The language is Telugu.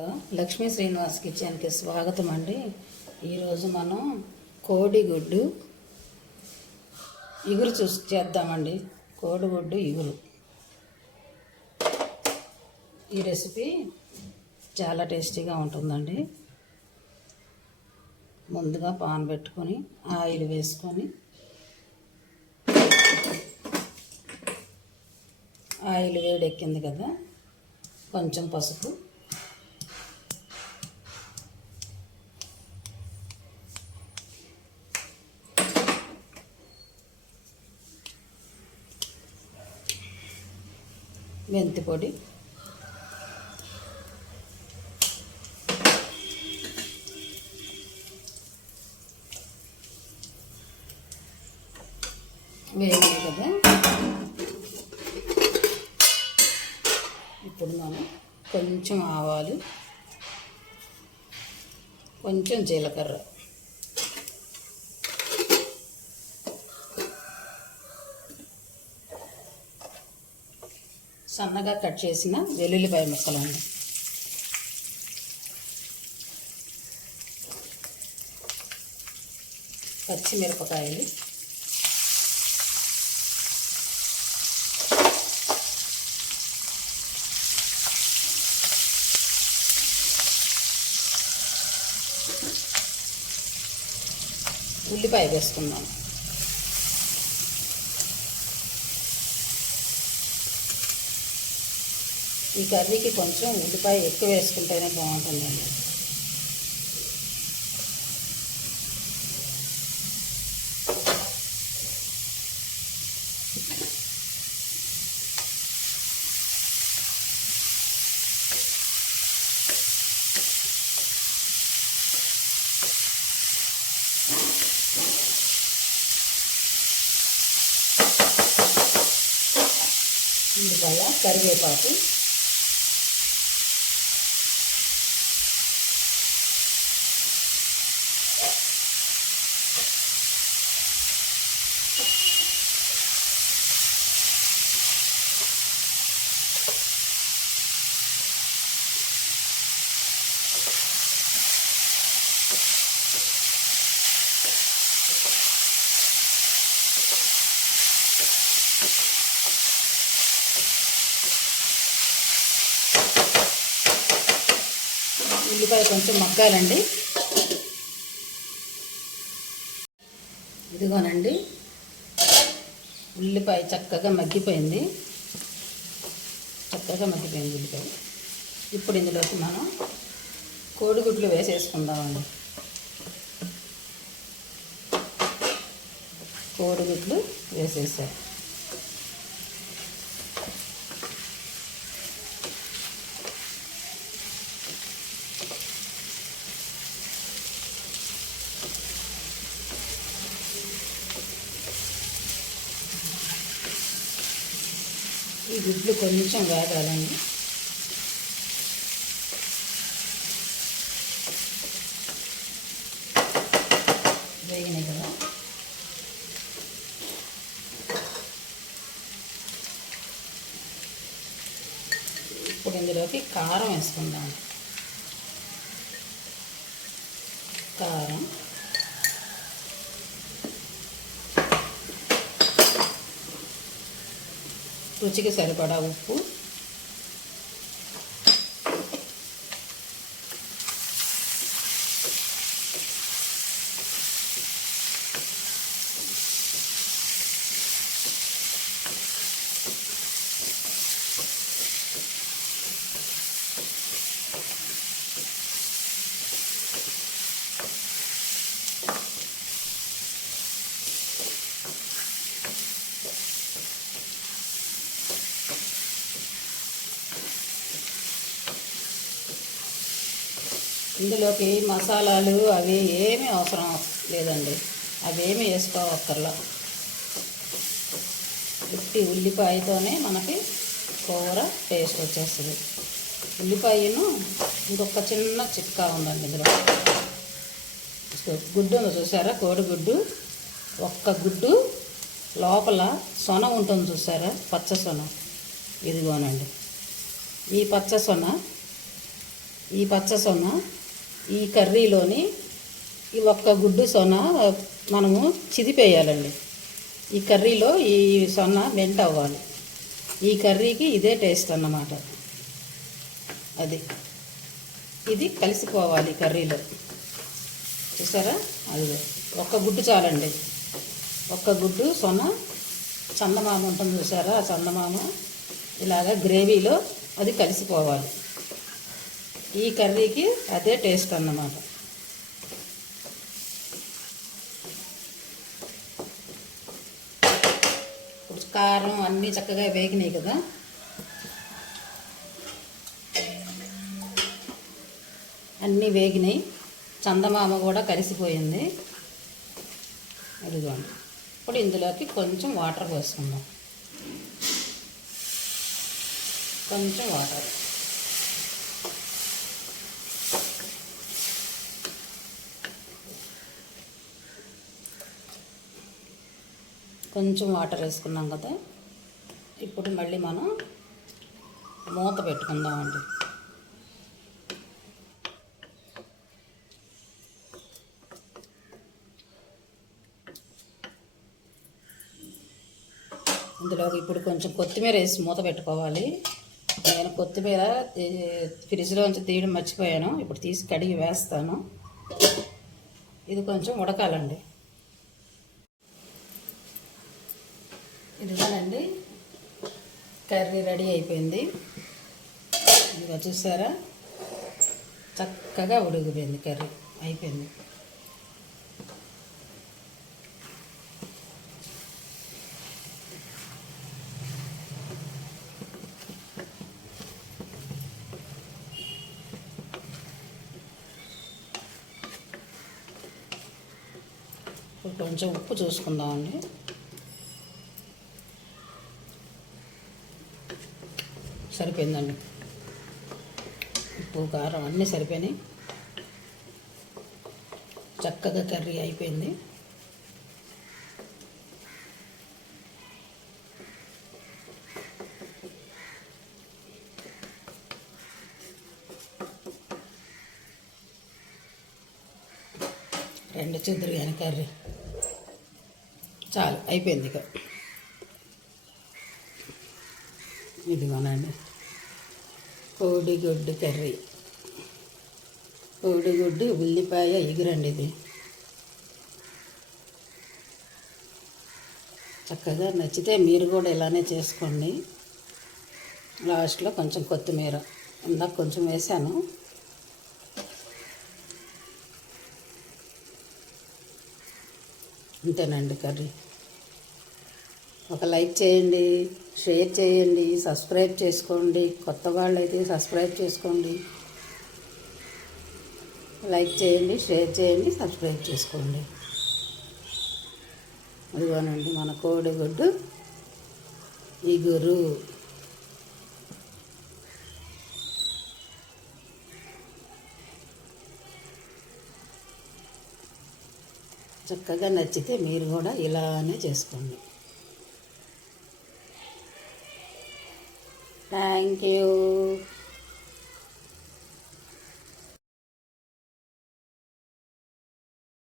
హలో, లక్ష్మీ శ్రీనివాస్ కిచెన్కి స్వాగతం అండి. ఈరోజు మనం కోడిగుడ్డు ఇగురు చేద్దామండి. కోడిగుడ్డు ఇగురు. ఈ రెసిపీ చాలా టేస్టీగా ఉంటుందండి. ముందుగా పాన్ పెట్టుకొని ఆయిల్ వేసుకొని ఆయిల్ వేడెక్కింది కదా, కొంచెం పసుపు, మెంతి పొడి, వేయాలి కదా. ఇప్పుడు మనం కొంచెం ఆవాలు, కొంచెం జీలకర్ర, సన్నగా కట్ చేసిన వెల్లుల్లిపాయ ముక్కలండి, పచ్చిమిరపకాయలు, ఉల్లిపాయ వేసుకుందాం. ఈ కర్రీకి కొంచెం ఉల్లిపాయ ఎక్కువ వేసుకుంటేనే బాగుంటుందండి. ఉల్లిపాయ, కరివేపాకు, ఉల్లిపాయ కొంచెం మగ్గాలండి. ఇదిగోనండి, ఉల్లిపాయ చక్కగా మగ్గిపోయింది. ఉల్లిపాయ. ఇప్పుడు ఇందులోకి మనం కోడిగుడ్లు వేసేసుకుందామండి. కోడిగుడ్లు వేసేసాం. ఈ గుడ్లు కొంచెం వేగాలండి. వేగినాయి కదా. ఇప్పుడు ఇందులోకి కారం వేసుకుందాం. కారం, రుచికి సరిపడా ఉప్పు, ఇందులోకి మసాలాలు అవి ఏమీ అవసరం లేదండి. అవేమీ వేసుకోవక్కర్లా. ఉట్టి ఉల్లిపాయతోనే మనకి కూర టేస్ట్ వచ్చేస్తుంది. ఉల్లిపాయను ఇంకొక చిన్న చిట్కా ఉందండి ఇందులో. గుడ్డు చూసారా, కోడిగుడ్డు. ఒక్క గుడ్డు లోపల సొన ఉంటుంది చూసారా, పచ్చ సొన. ఇదిగోనండి, ఈ పచ్చ సొన ఈ పచ్చ సొన ఈ కర్రీలోని ఈ ఒక్క గుడ్డు సొన మనము చిదిపేయాలండి. ఈ కర్రీలో ఈ సొన మెంట్ అవ్వాలి. ఈ కర్రీకి ఇదే టేస్ట్ అన్నమాట. ఇది కలిసిపోవాలి కర్రీలో. చూసారా? అది ఒక్క గుడ్డు చాలండి. ఒక్క గుడ్డు సొన చందమామ ఉంటుంది చూసారా? ఆ చందమామ ఇలాగ గ్రేవీలో అది కలిసిపోవాలి. ఈ కర్రీకి అదే టేస్ట్ అన్నమాట. ఇప్పుడు కారం అన్నీ చక్కగా వేగినాయి కదా. అన్నీ వేగినాయి, చందమామ కూడా కలిసిపోయింది. ఇదిగోండి. ఇప్పుడు ఇందులోకి కొంచెం వాటర్ పోసుకుందాం. కొంచెం వాటర్. కొంచెం వాటర్ వేసుకున్నాం కదా. ఇప్పుడు మళ్ళీ మనం మూత పెట్టుకుందామండి. ఇందులోకి ఇప్పుడు కొంచెం కొత్తిమీర వేసి మూత పెట్టుకోవాలి. నేను కొత్తిమీర ఫ్రిడ్జ్లోంచి తీయడం మర్చిపోయాను. ఇప్పుడు తీసి కడిగి వేస్తాను. ఇది కొంచెం ఉడకాలండి. ఇదిగోనండి, కర్రీ రెడీ అయిపోయింది. ఇదిగో చూసారా? చక్కగా ఉడికిపోయింది కర్రీ. అయిపోయింది. ఇప్పుడు కొంచెం ఉప్పు చూసుకుందామండి. సరిపోయిందండి. ఉప్పు కారం అన్నీ సరిపోయినాయి. చక్కగా కర్రీ అయిపోయింది. రెండు చెదురు కానీ కర్రీ చాలు, అయిపోయింది. ఇక ఇదిగోనండి, కోడిగుడ్డు కర్రీ. కోడిగుడ్డు ఉల్లిపాయ ఎగురండి. ఇది చక్కగా నచ్చితే మీరు కూడా ఇలానే చేసుకోండి. లాస్ట్లో కొంచెం కొత్తిమీర ఇందాక కొంచెం వేసాను. అంతేనండి కర్రీ. ఒక లైక్ చేయండి, షేర్ చేయండి, సబ్స్క్రైబ్ చేసుకోండి. కొత్త వాళ్ళు అయితే సబ్స్క్రైబ్ చేసుకోండి. లైక్ చేయండి, షేర్ చేయండి, సబ్స్క్రైబ్ చేసుకోండి. అదిగోనండి మన కోడిగుడ్డు ఇగురు. చక్కగా నచ్చితే మీరు కూడా ఇలానే చేసుకోండి. Thank you.